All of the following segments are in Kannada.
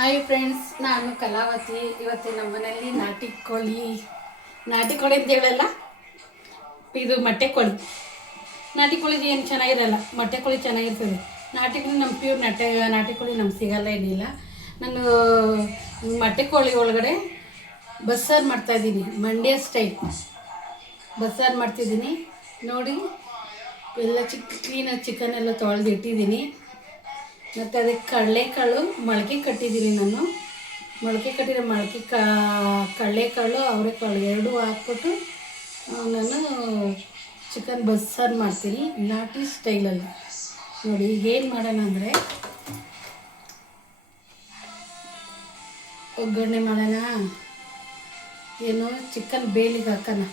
ಹಾಯ್ ಫ್ರೆಂಡ್ಸ್, ನಾನು ಕಲಾವತಿ. ಇವತ್ತು ನಮ್ಮ ಮನೆಯಲ್ಲಿ ನಾಟಿ ಕೋಳಿ ಅಂತ ಹೇಳಲ್ಲ, ಇದು ಮೊಟ್ಟೆ ಕೋಳಿ. ನಾಟಿ ಕೋಳಿ ಏನು ಚೆನ್ನಾಗಿರಲ್ಲ, ಮೊಟ್ಟೆ ಕೋಳಿ ಚೆನ್ನಾಗಿರ್ತದೆ. ನಾಟಿ ಕೋಳಿ ನಮ್ಮ ಪ್ಯೂರ್ ನಾಟಿ ಕೋಳಿ ನಮ್ಗೆ ಸಿಗಲ್ಲ, ಏನಿಲ್ಲ. ನಾನು ಮೊಟ್ಟೆ ಕೋಳಿ ಒಳಗಡೆ ಬಸ್ಸಾರು ಮಾಡ್ತಾಯಿದ್ದೀನಿ, ಮಂಡ್ಯ ಸ್ಟೈಲ್ ಬಸ್ಸಾರು ಮಾಡ್ತಿದ್ದೀನಿ ನೋಡಿ. ಎಲ್ಲ ಕ್ಲೀನಾಗಿ ಚಿಕನ್ ಎಲ್ಲ ತೊಳೆದು ಇಟ್ಟಿದ್ದೀನಿ. ಮತ್ತು ಅದಕ್ಕೆ ಕಡಲೆಕಾಳು ಮೊಳಕೆ ಕಟ್ಟಿದ್ದೀನಿ. ನಾನು ಮೊಳಕೆ ಕಟ್ಟಿರೋ ಕಡಲೆಕಾಳು ಅವರೆಕಾಳು ಎರಡೂ ಹಾಕ್ಬಿಟ್ಟು ನಾನು ಚಿಕನ್ ಬಸ್ಸಾರು ಮಾಡ್ತೀನಿ ನಾಟಿ ಸ್ಟೈಲಲ್ಲಿ ನೋಡಿ. ಈಗೇನು ಮಾಡೋಣ ಅಂದರೆ, ಒಗ್ಗರಣೆ ಮಾಡೋಣ. ಏನು ಚಿಕನ್ ಬೇಲಿಗೆ ಹಾಕೋಣ.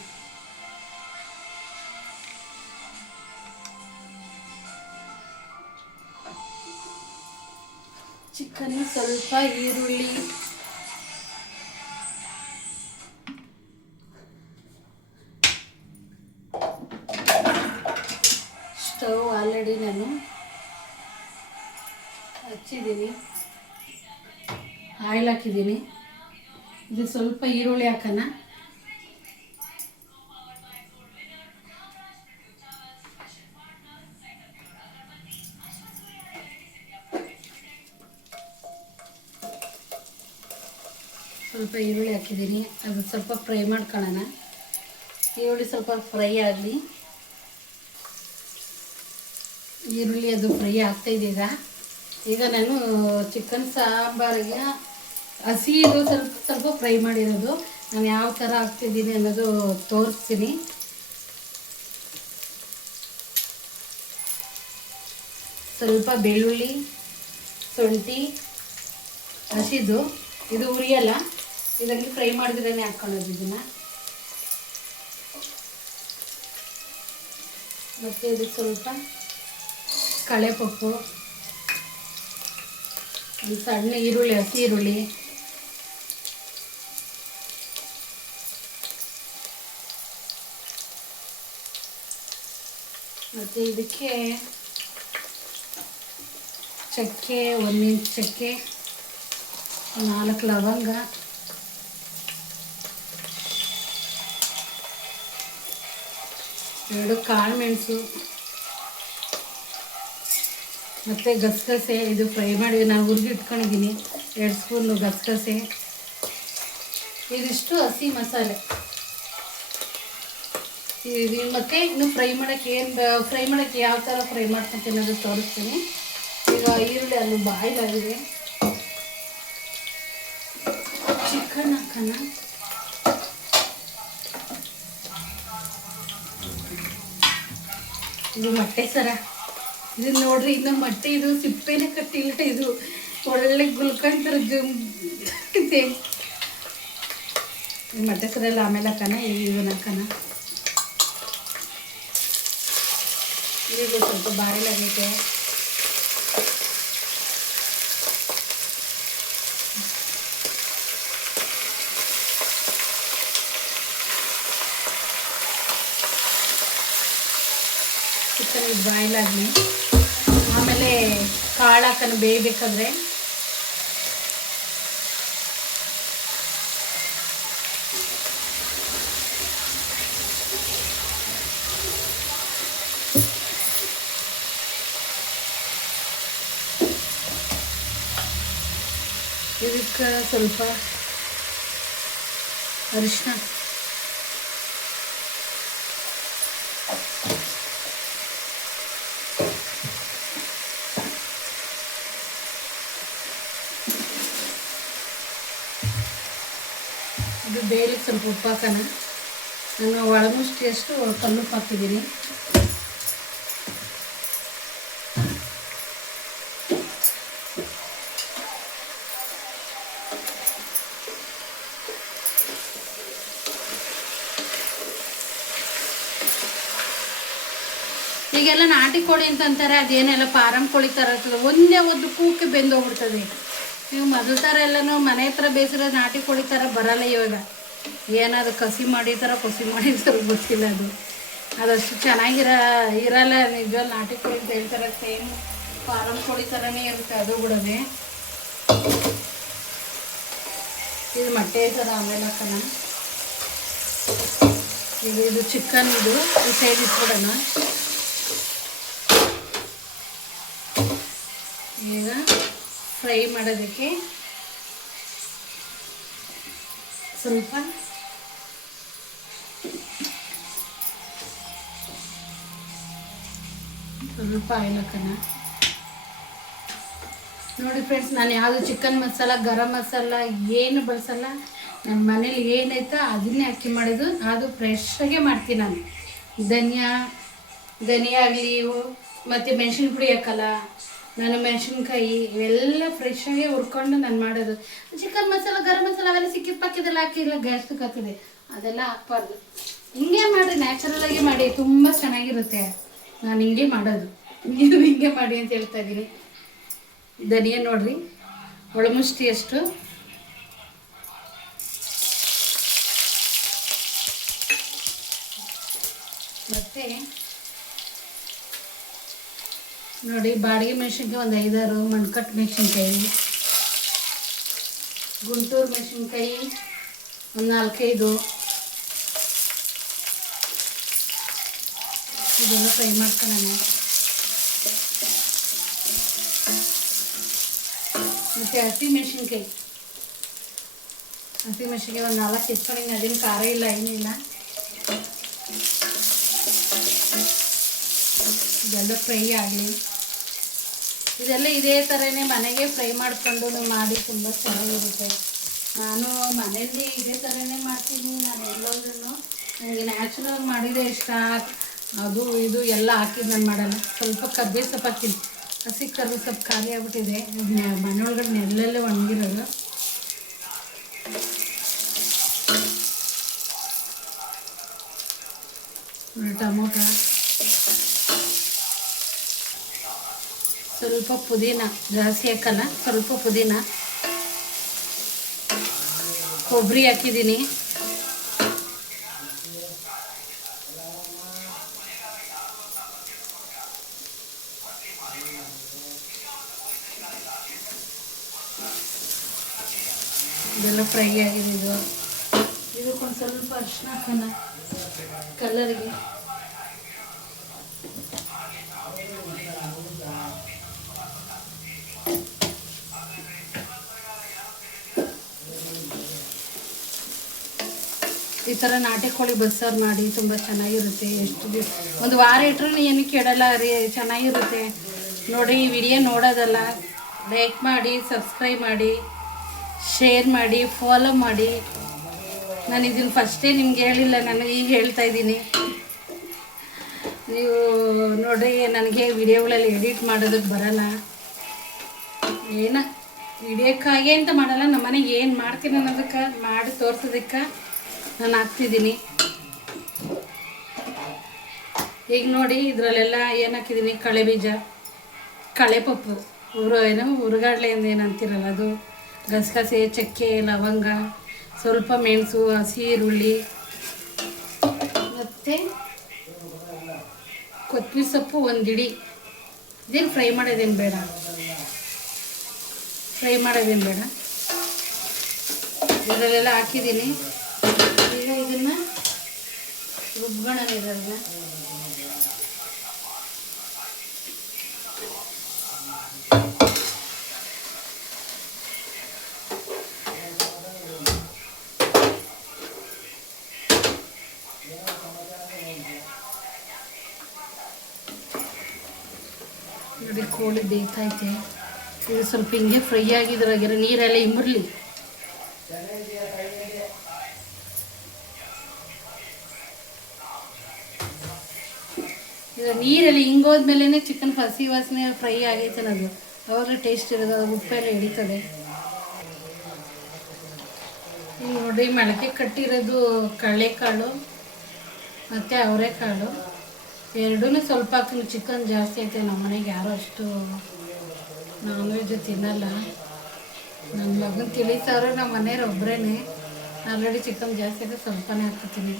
ಚಿಕನ್ ಸ್ವಲ್ಪ ಈರುಳ್ಳಿ, ಸ್ಟವ್ ಆಲ್ರೆಡಿ ನಾನು ಹಚ್ಚಿದ್ದೀನಿ, ಆಯಿಲ್ ಹಾಕಿದ್ದೀನಿ. ಇದು ಸ್ವಲ್ಪ ಈರುಳ್ಳಿ ಹಾಕೋಣ. ಸ್ವಲ್ಪ ಈರುಳ್ಳಿ ಹಾಕಿದ್ದೀನಿ, ಅದು ಸ್ವಲ್ಪ ಫ್ರೈ ಮಾಡ್ಕೊಳ್ಳೋಣ. ಈರುಳ್ಳಿ ಸ್ವಲ್ಪ ಫ್ರೈ ಆಗಲಿ. ಈರುಳ್ಳಿ ಅದು ಫ್ರೈ ಆಗ್ತಾಯಿದೆ. ಈಗ ನಾನು ಚಿಕನ್ ಸಾಂಬಾರಿಗೆ ಹಸಿದು ಸ್ವಲ್ಪ ಫ್ರೈ ಮಾಡಿರೋದು ನಾನು ಯಾವ ಥರ ಹಾಕ್ತಿದ್ದೀನಿ ಅನ್ನೋದು ತೋರಿಸ್ತೀನಿ. ಸ್ವಲ್ಪ ಬೆಳ್ಳುಳ್ಳಿ, ಶುಂಠಿ ಹಸಿದು, ಇದು ಉರಿಯಲ್ಲ, ಇದರಲ್ಲಿ ಫ್ರೈ ಮಾಡಿದ್ರೇ ಹಾಕ್ಕೊಳ್ಳೋದು ಇದನ್ನು. ಮತ್ತು ಇದಕ್ಕೆ ಸ್ವಲ್ಪ ಕಳೆಪಪ್ಪು, ಒಂದು ಸಣ್ಣ ಈರುಳ್ಳಿ, ಹಸಿ ಈರುಳ್ಳಿ, ಮತ್ತು ಇದಕ್ಕೆ ಚಕ್ಕೆ, 1 ಇಂಚ್ ಚಕ್ಕೆ, 4 ಲವಂಗ, ಎರಡು ಕಾಳು ಮೆಣಸು, ಮತ್ತು ಗಸಗಸೆ. ಇದು ಫ್ರೈ ಮಾಡಿ ನಾನು ಹುರಿದು ಇಟ್ಕೊಂಡಿದ್ದೀನಿ. 2 ಸ್ಪೂನು ಗಸಗಸೆ. ಇದಿಷ್ಟು ಹಸಿ ಮಸಾಲೆ. ಇದು ಮತ್ತು ಇನ್ನು ಫ್ರೈ ಮಾಡೋಕ್ಕೆ ಯಾವ ಥರ ಫ್ರೈ ಮಾಡ್ಕೊತೀನಿ ಅನ್ನೋದು ತೋರಿಸ್ತೀನಿ. ಈಗ ಈರುಳ್ಳಿ ಅಲ್ಲಿ ಬಾಯ್ಲ್ ಆಗಿದೆ, ಚಿಕನ್ ಹಾಕೋಣ. ಇದು ಮೊಟ್ಟೆ ಸರ, ಇದು ನೋಡ್ರಿ, ಇನ್ನು ಮೊಟ್ಟೆ ಇದು ಸಿಪ್ಪೆನೇ ಕಟ್ಟಿಲ್ಲ. ಇದು ಒಳ್ಳೆ ಗುಲ್ಕಂಡ್ರ ಇದೆ. ಮೊಟ್ಟೆ ಸರ ಎಲ್ಲ ಆಮೇಲೆ ಹಾಕೋಣ. ಇದನ್ನ ಹಾಕೋಣ. ಈಗ ಸ್ವಲ್ಪ ಬಾಯ್ಲ್ ಆಗೈತೆ. ಚಿಕನ್ ಇದು ಬಾಯ್ಲ್ ಆಗಲಿ, ಆಮೇಲೆ ಕಾಳು ಹಾಕೋಣ ಬೇಯಬೇಕಾದ್ರೆ. ಇದಕ್ಕೆ ಸ್ವಲ್ಪ ಅರಿಶಿನ, ಇದು ಬೇಲಿಗೆ ಸ್ವಲ್ಪ ಉಪ್ಪು ಹಾಕೋಣ. ನಾನು ಒಳಮುಷ್ಟಿಯಷ್ಟು ಕಲ್ಲುಪ್ಪು ಹಾಕಿದ್ದೀನಿ. ಈಗೆಲ್ಲ ನಾಟಿ ಕೋಳಿ ಅಂತಂತಾರೆ, ಅದೇನೆಲ್ಲ ಫಾರಂ ಕೋಳಿ ಥರ ಇರ್ತದೆ, ಒಂದೇ ಒಂದು ಕೂಕ್ಕೆ ಬೆಂದೋಗ್ಬಿಡ್ತದೆ. ನೀವು ಮೊದಲ ಥರ ಎಲ್ಲನೂ ಮನೆ ಹತ್ರ ಬೇಯಿಸಿರೋ ನಾಟಿ ಕೋಳಿ ಥರ ಬರಲ್ಲ ಇವಾಗ. ಏನಾದ್ರು ಕಸಿ ಮಾಡಿರ್ತಾರೋ ಗೊತ್ತಿಲ್ಲ. ಅದಷ್ಟು ಇರಲ್ಲ. ನಿಜವಾಗ್ಲೂ ನಾಟಿ ಕೋಳಿ ಅಂತ ಹೇಳ್ತಾರೆ, ಸೇಮ್ ಫಾರಂ ಕೋಳಿ ಥರನೇ ಇರುತ್ತೆ ಅದು ಕೂಡ. ಇದು ಮೊಟ್ಟೆ ಥರ ಆಮೇಲೆ ಹಾಕೋಣ. ಇದು ಚಿಕನ್ ಇದು ಸೈಡ್ ಇಟ್ಬಿಡೋಣ. ಈಗ ಫ್ರೈ ಮಾಡೋದಕ್ಕೆ ಸ್ವಲ್ಪ ಆಯಿಲ್ ಹಾಕೋಣ. ನೋಡಿ ಫ್ರೆಂಡ್ಸ್, ನಾನು ಯಾವುದು ಚಿಕನ್ ಮಸಾಲ, ಗರಂ ಮಸಾಲ ಏನು ಬಳಸಲ್ಲ. ನನ್ನ ಮನೇಲಿ ಏನೈತೋ ಅದನ್ನೇ ಅಕ್ಕಿ ಮಾಡೋದು. ಅದು ಫ್ರೆಶ್ಶಾಗೆ ಮಾಡ್ತೀನಿ ನಾನು. ಧನಿಯಾ ಆಗಲಿ ಮತ್ತು ಮೆಣಸಿನ ಪುಡಿ ಹಾಕಲ್ಲ ನಾನು. ಮೆಣಸಿನ್ಕಾಯಿ ಇವೆಲ್ಲ ಫ್ರೆಶ್ಶಾಗೆ ಹುರ್ಕೊಂಡು ನಾನು ಮಾಡೋದು. ಚಿಕನ್ ಮಸಾಲ, ಗರಂ ಮಸಾಲ ಅವೆಲ್ಲ ಸಿಕ್ಕಿದ ಪಕ್ಕದೆಲ್ಲ ಹಾಕಿಲ್ಲ, ಗ್ಯಾಸ್ಟಿಕ್ ಆಗ್ತದೆ, ಅದೆಲ್ಲ ಹಾಕ್ಬಾರ್ದು. ಹಿಂಗೆ ಮಾಡಿ, ನ್ಯಾಚುರಲಾಗಿ ಮಾಡಿ, ತುಂಬ ಚೆನ್ನಾಗಿರುತ್ತೆ. ನಾನು ಹಿಂಗೆ ಮಾಡೋದು, ನೀವು ಹಿಂಗೆ ಮಾಡಿ ಅಂತ ಹೇಳ್ತಾ ಇದ್ದೀನಿ. ಧನಿಯಾ ನೋಡ್ರಿ, ಒಳಮುಷ್ಟಿ ಅಷ್ಟು. ಮತ್ತು ನೋಡಿ, ಬಾಡಿಗೆ ಮೆಣಸಿನ್ಕಾಯಿ ಒಂದು 5-6, ಮಣ್ಕಟ್ಟು ಮೆಣಸಿನ್ಕಾಯಿ, ಗುಂಟೂರು ಮೆಣಸಿನ್ಕಾಯಿ ಒಂದು 4-5. ಇದೆಲ್ಲ ಫ್ರೈ ಮಾಡ್ಕೊಳ್ಳೋಣ. ಮತ್ತು ಹಸಿಮೆಣ್ಸಿನ್ಕಾಯಿ ಒಂದು 4 ಇಟ್ಕೊಂಡಿನಿ. ಅದೇನು ಖಾರ ಇಲ್ಲ, ಏನಿಲ್ಲ. ಇದೆಲ್ಲ ಫ್ರೈ ಆಗಲಿ. ಇದೆಲ್ಲ ಇದೇ ಥರನೇ ಮನೆಗೆ ಫ್ರೈ ಮಾಡಿಕೊಂಡು ಮಾಡಿ ತುಂಬ ಚೆನ್ನಾಗಿರುತ್ತೆ. ನಾನು ಮನೆಯಲ್ಲಿ ಇದೇ ಥರನೇ ಮಾಡ್ತೀನಿ. ನಾನು ಎಲ್ಲೋದ್ರೂ ನನಗೆ ನ್ಯಾಚುರಲ್ ಮಾಡಿದರೆ ಇಷ್ಟ. ಅದು ಇದು ಎಲ್ಲ ಹಾಕಿದ್ದು ನಾನು ಮಾಡಲ್ಲ. ಸ್ವಲ್ಪ ಕರ್ಬೇವು ಸೊಪ್ಪು ಹಾಕ್ತೀನಿ. ಹಸಿ ಕರ್ಬೇವು ಸೊಪ್ಪು ಖಾಲಿ ಆಗ್ಬಿಟ್ಟಿದೆ. ಮನೆಯೊಳಗಡೆ ನೆಲ್ಲಲ್ಲೇ ಒಣಗಿರೋದು. ಟೊಮೊಟೊ, ಸ್ವಲ್ಪ ಪುದೀನ, ಜಾಸ್ತಿ ಹಾಕಲ್ಲ, ಸ್ವಲ್ಪ ಪುದೀನ, ಕೊಬ್ಬರಿ ಹಾಕಿದ್ದೀನಿ. ಇದೆಲ್ಲ ಫ್ರೈ ಆಗಿದೆ. ಇದಕ್ಕೊಂದು ಸ್ವಲ್ಪ ಅರಿಶಿನ ಹಾಕೋಣ ಕಲರ್ಗೆ. ಈ ಥರ ನಾಟಿ ಕೋಳಿ ಬಸ್ಸಾರು ಮಾಡಿ ತುಂಬ ಚೆನ್ನಾಗಿರುತ್ತೆ. ಎಷ್ಟು ದಿವಸ, ಒಂದು ವಾರ ಇಟ್ಟರೂ ಏನು ಕೆಡಲ್ಲ ರೀ, ಚೆನ್ನಾಗಿರುತ್ತೆ. ನೋಡಿ, ಈ ವಿಡಿಯೋ ನೋಡೋದಲ್ಲ, ಲೈಕ್ ಮಾಡಿ, ಸಬ್ಸ್ಕ್ರೈಬ್ ಮಾಡಿ, ಶೇರ್ ಮಾಡಿ, ಫಾಲೋ ಮಾಡಿ. ನಾನು ಇದನ್ನು ಫಸ್ಟೇ ನಿಮ್ಗೆ ಹೇಳಿಲ್ಲ, ನಾನು ಈಗ ಹೇಳ್ತಾ ಇದ್ದೀನಿ. ನೀವು ನೋಡಿ, ನನಗೆ ವಿಡಿಯೋಗಳಲ್ಲಿ ಎಡಿಟ್ ಮಾಡೋದಕ್ಕೆ ಬರೋಲ್ಲ. ವಿಡಿಯೋಕ್ಕಾಗೆ ಅಂತ ಮಾಡಲ್ಲ, ನಮ್ಮ ಮನೆಗೆ ಏನು ಮಾಡ್ತೀನಿ ಅನ್ನೋದಕ್ಕೆ ಮಾಡಿ ತೋರ್ಸೋದಕ್ಕೆ ನಾನು ಹಾಕ್ತಿದ್ದೀನಿ. ಈಗ ನೋಡಿ, ಇದರಲ್ಲೆಲ್ಲ ಏನು ಹಾಕಿದ್ದೀನಿ, ಕಳೆ ಬೀಜ, ಕಳೆ ಪಪ್ಪು, ಹುರುಗಾಡ್ಲೆ ಏನು ಅಂತಿರಲ್ಲ ಅದು, ಗಸಗಸೆ, ಚಕ್ಕೆ, ಲವಂಗ, ಸ್ವಲ್ಪ ಮೆಣಸು, ಹಸಿ ಈರುಳ್ಳಿ ಮತ್ತು ಕೊತ್ತಂಬರಿ ಸೊಪ್ಪು ಒಂದು ಹಿಡಿ. ಇದೇನು ಫ್ರೈ ಮಾಡೋದೇನು ಬೇಡ, ಇದರಲ್ಲೆಲ್ಲ ಹಾಕಿದ್ದೀನಿ. ಈಗ ಇದನ್ನು ರುಬ್ಗೋಣ. ಇದನ್ನು ನೋಡಿ, ಕೋಳಿ ಬೇಯ್ತೈತೆ. ಇದು ಸ್ವಲ್ಪ ಹಿಂಗೆ ಫ್ರೈ ಆಗಿದ್ರಾಗಿರೋ ನೀರೆಲ್ಲ ಇಮ್ಮರ್ಲಿ. ಇದು ನೀರೆಲ್ಲ ಹಿಂಗೋದ್ಮೇಲೆ ಚಿಕನ್ ಹಸಿ ವಾಸನೆ ಫ್ರೈ ಆಗೈತೆ ಅನ್ನೋದು, ಅವಾಗ ಟೇಸ್ಟ್ ಇರೋದು. ಅದು ಉಪ್ಪೆಲ್ಲ ಹಿಡಿತದೆ. ಈಗ ನೋಡಿ, ಮೊಳಕೆ ಕಟ್ಟಿರೋದು ಕಡಲೆಕಾಳು ಮತ್ತು ಅವರೆಕಾಳು ಎರಡೂ ಸ್ವಲ್ಪ ಹಾಕ್ತೀನಿ. ಚಿಕನ್ ಜಾಸ್ತಿ ಐತೆ, ನಮ್ಮ ಮನೆಗೆ ಯಾರೂ ಅಷ್ಟು ನಾನ್ ವೆಜ್ ತಿನ್ನಲ್ಲ. ನನ್ನ ಮಗನ ತಿಳಿತಾರೋ ನಮ್ಮ ಮನೆಯವ್ರು ಒಬ್ಬರೇ. ಆಲ್ರೆಡಿ ಚಿಕನ್ ಜಾಸ್ತಿ ಐತೆ, ಸ್ವಲ್ಪನೇ ಹಾಕ್ತೀನಿ.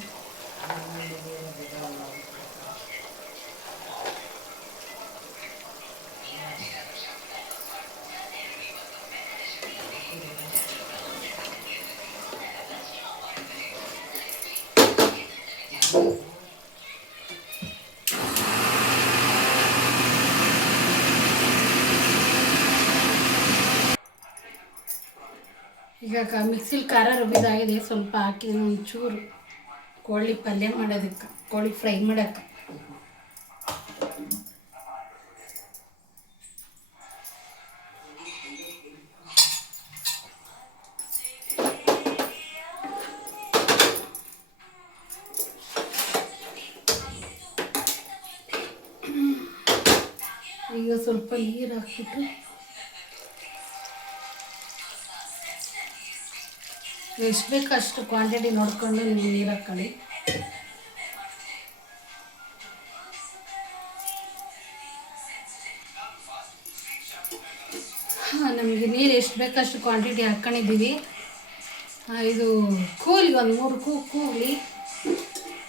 ಈಗ ಮಿಕ್ಸಿಲಿ ಖಾರ ರುಬ್ಬಿದಾಗಿದೆ, ಸ್ವಲ್ಪ ಹಾಕಿದ್ದೀನಿ ಒಂಚೂರು ಕೋಳಿ ಪಲ್ಯ ಮಾಡೋದಕ್ಕೆ, ಕೋಳಿ ಫ್ರೈ ಮಾಡೋಕ್ಕೆ. ಈಗ ಸ್ವಲ್ಪ ನೀರು ಹಾಕ್ಬಿಟ್ಟು ಎಷ್ಟು ಬೇಕು ಅಷ್ಟು ಕ್ವಾಂಟಿಟಿ ನೋಡಿಕೊಂಡು ನೀವು ನೀರು ಹಾಕ್ಕೊಳ್ಳಿ. ನಮಗೆ ನೀರು ಎಷ್ಟು ಬೇಕಷ್ಟು ಕ್ವಾಂಟಿಟಿ ಹಾಕ್ಕೊಂಡಿದ್ದೀವಿ. ಇದು ಕೂಲಿ ಒಂದು 3 ಕೂಗಲಿ,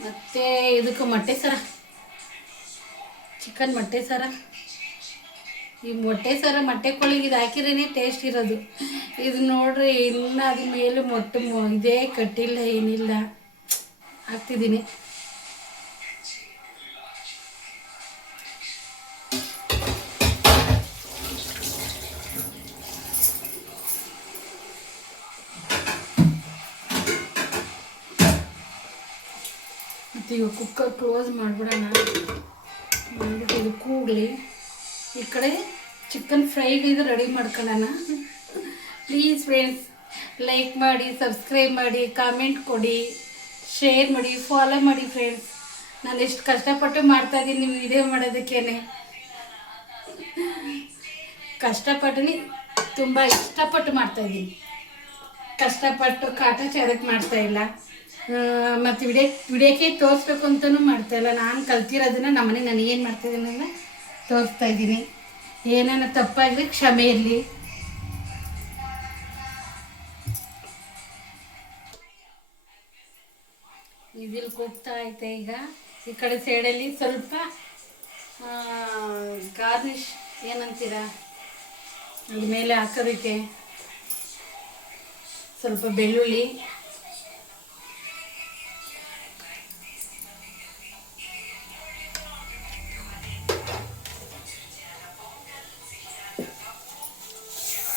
ಮತ್ತು ಇದಕ್ಕೆ ಮೊಟ್ಟೆ ಸಾರ, ಚಿಕನ್ ಮೊಟ್ಟೆ ಸಾರ. ಈ ಮೊಟ್ಟೆ ಸಾರ ಮೊಟ್ಟೆ ಕೋಳಿಗೆ ಇದು ಹಾಕಿರೇ ಟೇಸ್ಟ್ ಇರೋದು. ಇದು ನೋಡ್ರಿ ಇನ್ನೂ ಅದ್ರ ಮೇಲೆ ಮೊಟ್ಟೆ ಇದೇ ಕಟ್ಟಿಲ್ಲ, ಏನಿಲ್ಲ, ಹಾಕ್ತಿದ್ದೀನಿ. ಮತ್ತು ಈಗ ಕುಕ್ಕರ್ ಕ್ಲೋಸ್ ಮಾಡಿಬಿಡೋಣ. ಮಾಡಿಬಿಟ್ಟು ಇದು ಕೂಗಲಿ. ಈ ಕಡೆ ಚಿಕನ್ ಫ್ರೈಗೆ ಇದು ರೆಡಿ ಮಾಡ್ಕೊಳ್ಳೋಣ. ಪ್ಲೀಸ್ ಫ್ರೆಂಡ್ಸ್, ಲೈಕ್ ಮಾಡಿ, ಸಬ್ಸ್ಕ್ರೈಬ್ ಮಾಡಿ, ಕಾಮೆಂಟ್ ಕೊಡಿ, ಶೇರ್ ಮಾಡಿ, ಫಾಲೋ ಮಾಡಿ ಫ್ರೆಂಡ್ಸ್. ನಾನು ಎಷ್ಟು ಕಷ್ಟಪಟ್ಟು ಮಾಡ್ತಾಯಿದ್ದೀನಿ ನಿಮ್ಮ ವಿಡಿಯೋ ಮಾಡೋದಕ್ಕೇ. ಕಷ್ಟಪಟ್ಟು ತುಂಬ ಇಷ್ಟಪಟ್ಟು ಮಾಡ್ತಾಯಿದ್ದೀನಿ, ಕಷ್ಟಪಟ್ಟು ಕಾಟಾಚಾರಕ್ಕೆ ಮಾಡ್ತಾಯಿಲ್ಲ. ಮತ್ತು ವಿಡಿಯೋಕ್ಕೆ ತೋರಿಸ್ಬೇಕು ಅಂತಲೂ ಮಾಡ್ತಾಯಿಲ್ಲ. ನಾನು ಕಲ್ತಿರೋದನ್ನು ನಮ್ಮನೆ ನಾನು ಏನು ಮಾಡ್ತಾಯಿದ್ದೀನಿ ಅಂತ ತೋರಿಸ್ತಾ ಇದ್ದೀನಿ. ಏನೇನು ತಪ್ಪಾಗಿದ್ರೆ ಕ್ಷಮೆ ಇರಲಿ. ಇದಿಲ್ಲಿ ಕೂಗ್ತಾ ಐತೆ. ಈಗ ಈ ಕಡೆ ಸೈಡಲ್ಲಿ ಸ್ವಲ್ಪ ಗಾರ್ನಿಷ್ ಏನಂತೀರ ಅದ್ರ ಮೇಲೆ ಹಾಕೋದಕ್ಕೆ ಸ್ವಲ್ಪ ಬೆಳ್ಳುಳ್ಳಿ,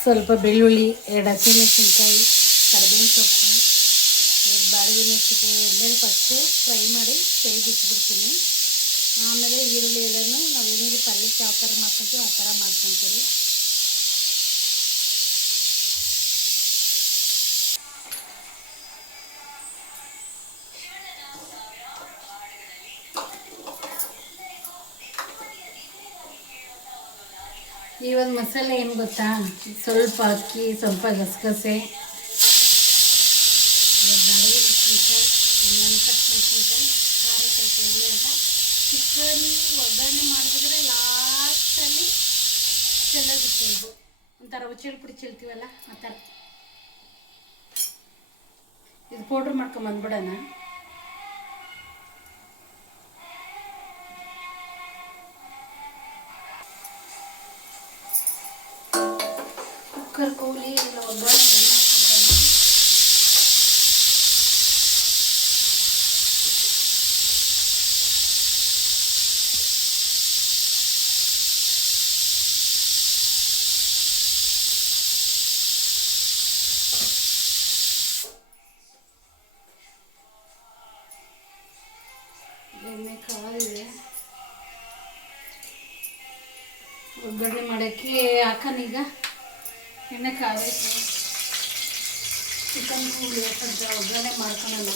ಸ್ವಲ್ಪ ಬೆಳ್ಳುಳ್ಳಿ, 2 ಹಸಿಮೆಣಸಿನ್ಕಾಯಿ, ಕರಿಬೇವಿನ ಸೊಪ್ಪು, 2 ಬಾಡಿಗೆ ಮೆಣಸಿನ್ಕಾಯಿ ಎಣ್ಣೆಲಿ ಫಸ್ಟು ಫ್ರೈ ಮಾಡಿ ಇಟ್ಬಿಡ್ತೀನಿ. ಆಮೇಲೆ ಈರುಳ್ಳಿ ಎಲ್ಲನೂ ನಾವು ಹೆಂಗೆ ಪಲ್ಯಕ್ಕೆ ಯಾವ ಥರ ಮಾಡ್ಕೊತೀವಿ ಆ ಥರ ಮಾಡ್ಕೊತೀವಿ. ಈ ಒಂದು ಮಸಾಲೆ ಏನು ಗೊತ್ತಾ, ಸ್ವಲ್ಪ ಅಕ್ಕಿ, ಸ್ವಲ್ಪ ಗಸಗಸೆ, ಬಾಡಿಗೆ ಮೆಣಸಿನ್ಕಾಯಿ, 1 ಕಟ್ ಮೆಣಸಿನ್ಕಾಯಿ, ಖಾರ ಸ್ವಲ್ಪ ಇರಲಿ ಅಂತ ಚಿಕನ್ ಒಗ್ಗರಣೆ ಮಾಡಿದ್ರೆ ಲಾಸ್ಟಲ್ಲಿ ಚೆಲ್ಲಾಗಿತ್ತು. ಒಂಥರ ಹುಚ್ಚೆಳ್ ಪುಡಿ ಚೆಲ್ತೀವಲ್ಲ ಆ ಥರ. ಇದು ಪೌಡ್ರ್ ಮಾಡ್ಕೊಂಬಂದ್ಬಿಡೋಣ. ಕುಕ್ಕರ್ ಕೂಲಿ ಎಲ್ಲ ಒಗ್ಗರಣೆ ರೆಡಿ ಮಾಡ್ಕೊಂಡ್ರೆ ಎಣ್ಣೆ ಕಾದಿದೆ. ಒಗ್ಗರಣೆ ಮಾಡೋಕ್ಕೆ ಹಾಕೋಣೀಗ. ಎಣ್ಣೆ ಕಾದೈತೆ. ಚಿಕನ್ ಕೂಲಿ ಸ್ವಲ್ಪ ಒಗ್ಗರಣೆ ಮಾಡ್ಕೊಳ್ಳೋಣ.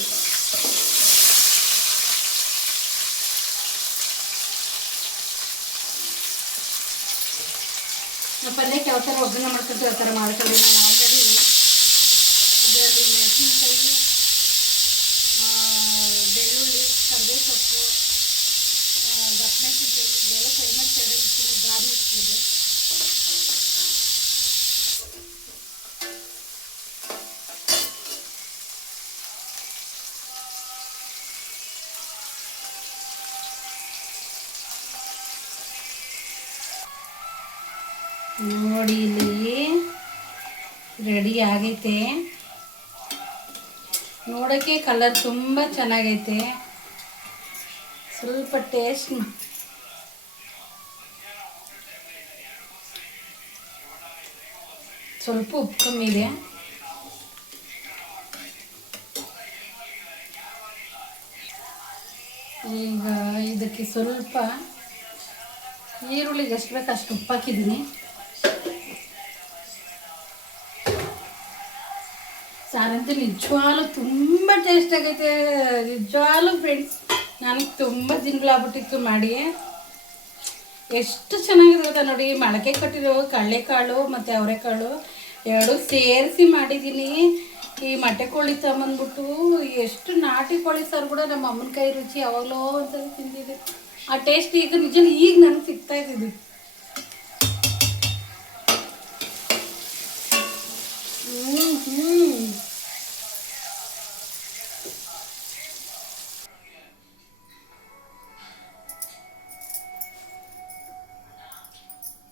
ನಾವು ಪಲ್ಯಕ್ಕೆ ಯಾವ ಥರ ಒಗ್ಗರಣೆ ಮಾಡ್ಕೊತೀವಿ ಆ ಥರ ಮಾಡ್ಕೊಳ್ಳಿ. ನಾನು ಆಲ್ರೆಡಿ ಇದರಲ್ಲಿ ಮೆಣಸಿನ್ಕಾಯಿ, ಬೆಳ್ಳುಳ್ಳಿ, ಕರಿಬೇವು ಸೊಪ್ಪು, ದಪ್ಪಮೆಣಸಿನ್ಕಾಯಿ ಇದೆಲ್ಲ ಫ್ರೈ ಮಾಡಿ ಸೈಡ್ ಇಡ್ತೀನಿ. ಗಾರ್ನಿಷ್ ಇದೆ. ನೋಡಿ ಇಲ್ಲಿ ರೆಡಿ ಆಗೈತೆ. ನೋಡೋಕ್ಕೆ ಕಲರ್ ತುಂಬ ಚೆನ್ನಾಗೈತೆ. ಸ್ವಲ್ಪ ಟೇಸ್ಟ್ ಸ್ವಲ್ಪ ಉಪ್ಪು ಕಮ್ಮಿ ಇದೆ. ಈಗ ಇದಕ್ಕೆ ಸ್ವಲ್ಪ ಈರುಳ್ಳಿಗೆ ಎಷ್ಟು ಬೇಕು ಅಷ್ಟು ಉಪ್ಪು ಹಾಕಿದ್ದೀನಿ. ಸಾರಂತೂ ನಿಜವಾಗ್ಲೂ ತುಂಬ ಟೇಸ್ಟ್ ಆಗೈತೆ. ನಿಜವಾಗ್ಲೂ ಫ್ರೆಂಡ್ಸ್, ನನಗೆ ತುಂಬ ದಿನಗಳಾಗ್ಬಿಟ್ಟಿತ್ತು ಮಾಡಿ. ಎಷ್ಟು ಚೆನ್ನಾಗಿದೆ ಗೊತ್ತಾ ನೋಡಿ. ಮೊಳಕೆ ಕಟ್ಟಿರೋ ಕಡಲೆಕಾಳು ಮತ್ತು ಅವರೆಕಾಳು ಎರಡು ಸೇರಿಸಿ ಮಾಡಿದ್ದೀನಿ. ಈ ಮೊಟ್ಟೆ ಕೋಳಿ ತಗೊಂಬಂದ್ಬಿಟ್ಟು ಎಷ್ಟು ನಾಟಿ ಕೋಳಿ ಸಾರು ಕೂಡ ನಮ್ಮ ಅಮ್ಮನ ಕೈ ರುಚಿ ಯಾವಾಗಲೋ ಒಂದ್ಸಲ ತಿಂದಿದೆ. ಆ ಟೇಸ್ಟ್ ಈಗ ನಿಜ ಈಗ ನನಗೆ ಸಿಗ್ತಾ ಇದ್ದಿದ್ದು.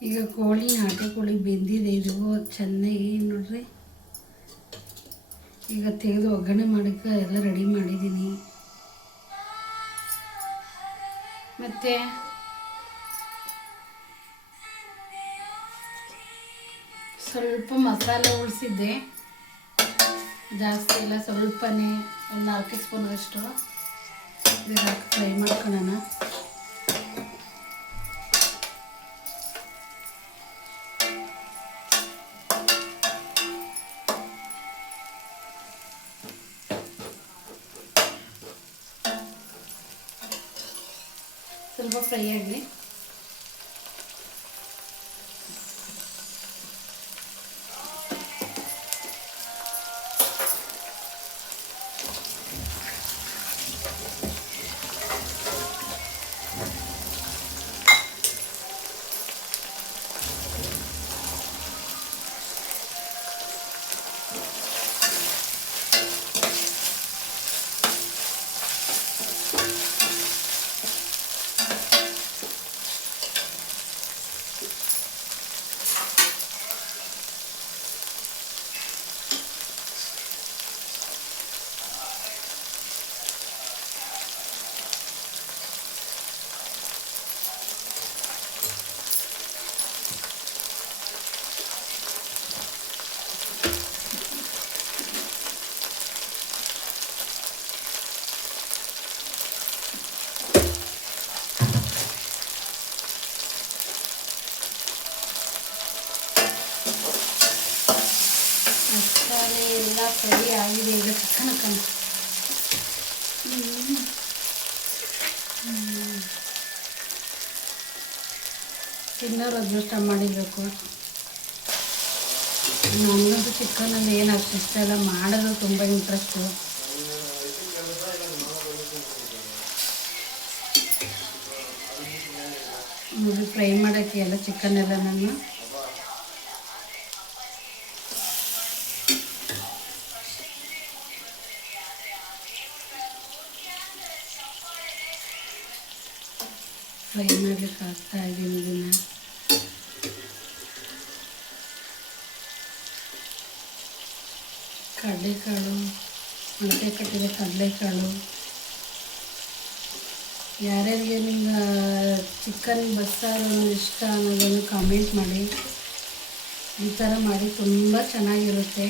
ಈಗ ಕೋಳಿ ನಾಟಿ ಕೋಳಿ ಬೆಂದಿದೆ. ಇದು ಚೆನ್ನಾಗಿ ನೋಡ್ರಿ. ಈಗ ತೆಗೆದು ಒಗ್ಗರಣೆ ಮಾಡೋಕ್ಕೆ ಎಲ್ಲ ರೆಡಿ ಮಾಡಿದ್ದೀನಿ. ಮತ್ತು ಸ್ವಲ್ಪ ಮಸಾಲೆ ಉಳಿಸಿದ್ದೆ, ಜಾಸ್ತಿ ಇಲ್ಲ, ಸ್ವಲ್ಪನೇ ಒಂದು 4 ಸ್ಪೂನ್ ಅಷ್ಟು. ಇದು ಹಾಕಿ ಫ್ರೈ ಮಾಡ್ಕೊಳ್ಳೋಣ. ಸ್ವಲ್ಪ ಫ್ರೈ ಆಗಲಿ. ಮಸಾಲೆ ಎಲ್ಲ ಫ್ರೈ ಆಗಿದೆ. ಈಗ ಚಿಕನ್ ಹಾಕೋಣ. ತಿನ್ನೋರು ಅದೃಷ್ಟ ಮಾಡಿರಬೇಕು. ನನ್ನದು ಚಿಕನಲ್ಲಿ ಏನು ಅಷ್ಟು ಇಷ್ಟ ಇಲ್ಲ, ಮಾಡೋದು ತುಂಬ ಇಂಟ್ರೆಸ್ಟು. ನೋಡಿ ಫ್ರೈ ಮಾಡೋಕ್ಕೆ ಎಲ್ಲ ಚಿಕನ್ ಎಲ್ಲ ನಾನು ಫ್ರೈ ಮಾಡಲಿಕ್ಕೆ ಹಾಕ್ತಾ ಇದ್ದೀನಿ. ಇದನ್ನು ಕಡಲೆಕಾಳು, ಮೊಳಕೆ ಕಟ್ಟಿದ ಕಡಲೆಕಾಳು. ಯಾರ್ಯಾರಿಗೆ ನಿಮ್ಗೆ ಚಿಕನ್ ಬಸ್ಸಾರು ಇಷ್ಟ ಅನ್ನೋದನ್ನು ಕಾಮೆಂಟ್ ಮಾಡಿ. ಈ ಥರ ಮಾಡಿ ತುಂಬ ಚೆನ್ನಾಗಿರುತ್ತೆ.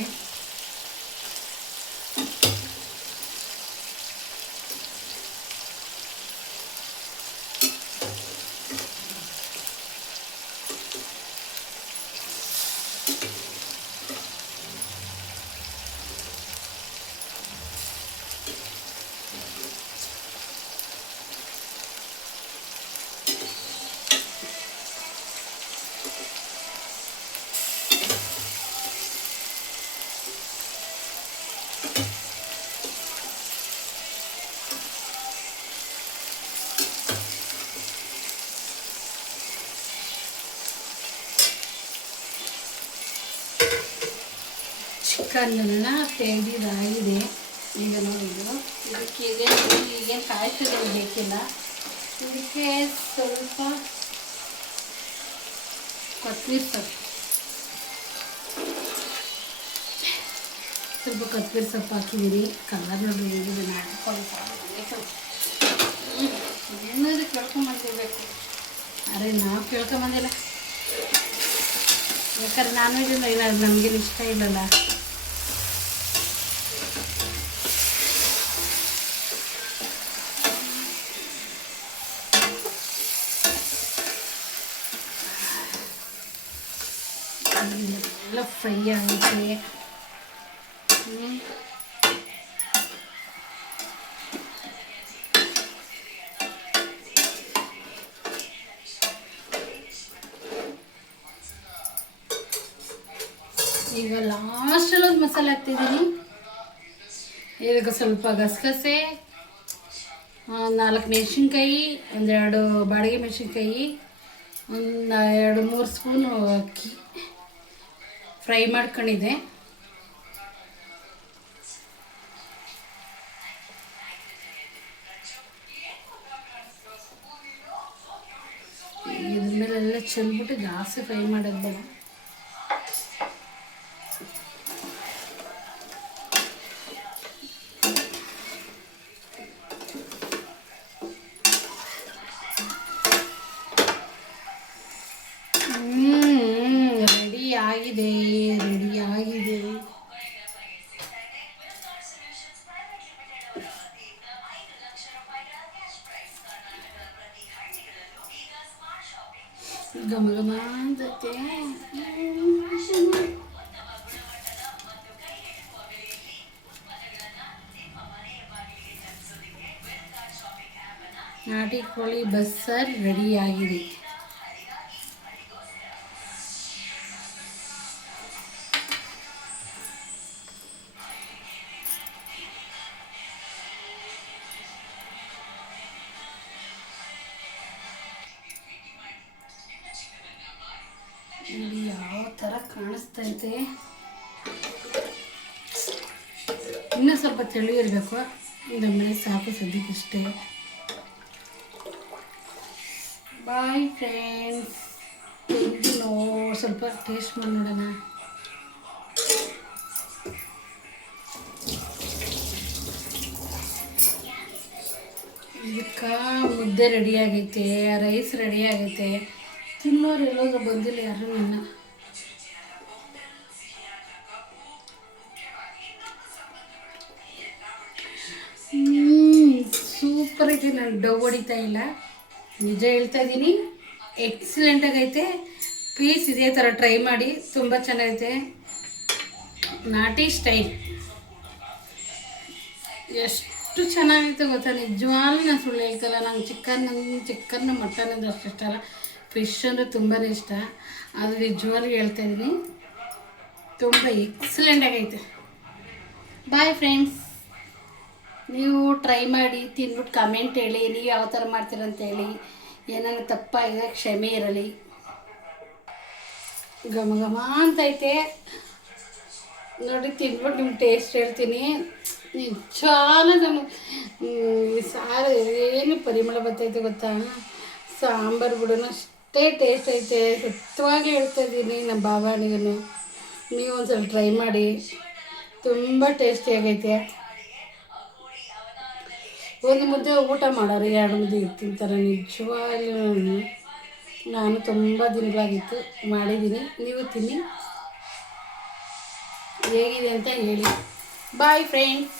ಚಿಕನ್ನೆಲ್ಲ ತೆಗೆದಿದ್ದಾಗಿದೆ. ಈಗ ನೋಡಿದ್ದು ಇದಕ್ಕೆ ಈಗೇನು ಕಾಯಿಸೋದು ಬೇಕಿಲ್ಲ. ಇದಕ್ಕೆ ಸ್ವಲ್ಪ ಕೊತ್ತಂಬರಿ ಸೊಪ್ಪು ಹಾಕಿದ್ದೀನಿ. ಕಲರ್ ನೋಡಿ ಹೇಗಿದೆ ಏನಾದರೂ ಕೇಳ್ಕೊಂಬಂದಿರಬೇಕು. ಅರೆ ನಾವು ಕೇಳ್ಕೊಂಬಂದಿಲ್ಲ, ಯಾಕಂದ್ರೆ ನಾನ್ ವೆಜ್ಜಿಂದ ಏನಾದ್ರು ನಮಗೇನು ಇಷ್ಟ ಇಲ್ಲಲ್ಲ. ಫ್ರೈ ಆಗುತ್ತೆ. ಈಗ ಲಾಸ್ಟಲ್ಲಿ ಒಂದು ಮಸಾಲೆ ಹಾಕ್ತಿದ್ದೀನಿ. ಇದಕ್ಕೆ ಸ್ವಲ್ಪ ಗಸಗಸೆ, 4 ಮೆಣಸಿನ್ಕಾಯಿ, 2 ಬಾಡಿಗೆ ಮೆಣಸಿನ್ಕಾಯಿ, 2-3 ಸ್ಪೂನು ಅಕ್ಕಿ ಫ್ರೈ ಮಾಡ್ಕೊಂಡಿದ್ದೆ. ಇದ್ರ ಮೇಲೆಲ್ಲ ಚೆಲ್ಬಿಟ್ಟು ಜಾಸ್ತಿ ಫ್ರೈ ಮಾಡೋದು ಬೇಡ. ರೆಡಿ ಆಗಿದೆ. ಘಮ ಘಮ ಅಂತೈತೆ. ನಾಟಿ ಕೋಳಿ ಬಸ್ಸಾರು ರೆಡಿಯಾಗಿದೆ. ಯಾವ ಥರ ಕಾಣಿಸ್ತೈತೆ. ಇನ್ನೂ ಸ್ವಲ್ಪ ತೆಳು ಇರಬೇಕು. ನಮ್ಮನೆ ಸಾಕು ಸದ್ಯಕ್ಕಷ್ಟೇ. ಬಾಯ್ ಫ್ರೆಂಡ್ಸ್, ಸ್ವಲ್ಪ ಟೇಸ್ಟ್ ಮಾಡಿ ನೋಡೋಣ. ಇದಕ್ಕೆ ಮುದ್ದೆ ರೆಡಿ ಆಗೈತೆ, ರೈಸ್ ರೆಡಿ ಆಗೈತೆ. ತಿನ್ನೋರು ಎಲ್ಲೋದ್ರೂ ಬಂದಿಲ್ಲ ಯಾರು ನನ್ನ. ಸೂಪರ್ ಐತೆ. ನಾನು ಡವ್ ಹೊಡಿತಾ ಇಲ್ಲ, ನಿಜ ಹೇಳ್ತಾ ಇದ್ದೀನಿ. ಎಕ್ಸಲೆಂಟ್ ಆಗೈತೆ. ಪ್ಲೀಸ್ ಇದೇ ಥರ ಟ್ರೈ ಮಾಡಿ, ತುಂಬ ಚೆನ್ನಾಗೈತೆ. ನಾಟಿ ಸ್ಟೈಲ್ ಎಷ್ಟು ಚೆನ್ನಾಗೈತೆ ಗೊತ್ತಾ. ನಿಜವಾಗ್ಲೂ ನಾನು ಸುಳ್ಳು ಹೇಳ್ತಲ್ಲ. ನಂಗೆ ಚಿಕನ್ ಮಟನ್ ಅಂದರೆ ಅಷ್ಟು ಇಷ್ಟ ಅಲ್ಲ. ಫಿಶ್ ಅಂದರೆ ತುಂಬಾ ಇಷ್ಟ. ಅದು ನಿಜವಾಗ್ಲೂ ಹೇಳ್ತಾ ಇದ್ದೀನಿ, ತುಂಬ ಎಕ್ಸಲೆಂಟ್ ಆಗೈತೆ. ಬಾಯ್ ಫ್ರೆಂಡ್ಸ್, ನೀವು ಟ್ರೈ ಮಾಡಿ ತಿಂದ್ಬಿಟ್ಟು ಕಮೆಂಟ್ ಹೇಳಿ, ನೀವು ಯಾವ ಥರ ಮಾಡ್ತೀರಂತೇಳಿ. ಏನಾದ್ರು ತಪ್ಪಾಗಿದೆ ಕ್ಷಮೆ ಇರಲಿ. ಘಮ ಘಮ ಅಂತೈತೆ ನೋಡಿ. ತಿಂದ್ಬಿಟ್ಟು ನಿಮ್ಗೆ ಟೇಸ್ಟ್ ಹೇಳ್ತೀನಿ. ನಿಜವಾಗ್ಲೂ ನಾನು ಸಾರು ಏನು ಪರಿಮಳ ಬರ್ತೈತೆ ಗೊತ್ತಾ. ಸಾಂಬಾರು ಬಿಡೋಣ ಅಷ್ಟೇ ಟೇಸ್ಟ್ ಐತೆ. ಸತ್ಯವಾಗಿ ಹೇಳ್ತಾ ಇದ್ದೀನಿ ನಮ್ಮ ಬಾಬಾಣಿಗೂ. ನೀವು ಒಂದ್ಸಲ ಟ್ರೈ ಮಾಡಿ, ತುಂಬ ಟೇಸ್ಟಿಯಾಗೈತೆ. ಒಂದು ಮುದ್ದೆ ಊಟ ಮಾಡೋರು 2 ಮುದ್ದೆ ತಿಂತಾರೆ. ನಿಜವಾಗ್ಲೂ ನಾನು ತುಂಬ ದಿನಗಳಾಗಿತ್ತು ಮಾಡಿದ್ದೀನಿ. ನೀವು ತಿನ್ನಿ, ಹೇಗಿದೆ ಅಂತ ಹೇಳಿ. Bye friends.